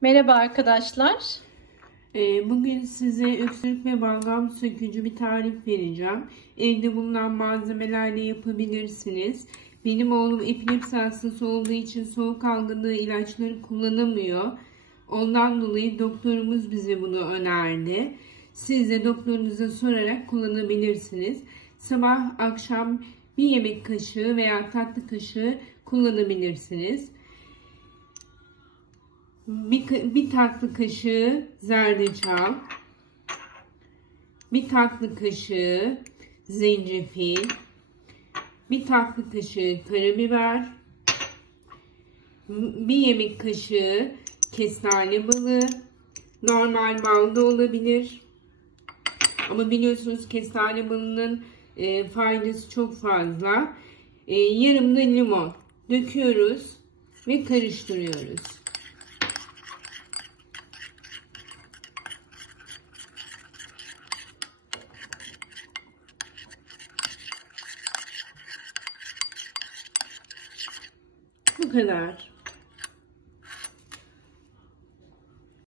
Merhaba arkadaşlar. Bugün size öksürük ve balgam sökücü bir tarif vereceğim. Evde bulunan malzemelerle yapabilirsiniz. Benim oğlum epilepsi hastası olduğu için soğuk algınlığı ilaçları kullanamıyor. Ondan dolayı doktorumuz bize bunu önerdi. Siz de doktorunuza sorarak kullanabilirsiniz. Sabah akşam bir yemek kaşığı veya tatlı kaşığı kullanabilirsiniz. Bir tatlı kaşığı zerdeçal, bir tatlı kaşığı zencefil, bir tatlı kaşığı karabiber, bir yemek kaşığı kestane balı, normal bal da olabilir. Ama biliyorsunuz kestane balının faydası çok fazla. Yarım da limon döküyoruz ve karıştırıyoruz. Bu kadar.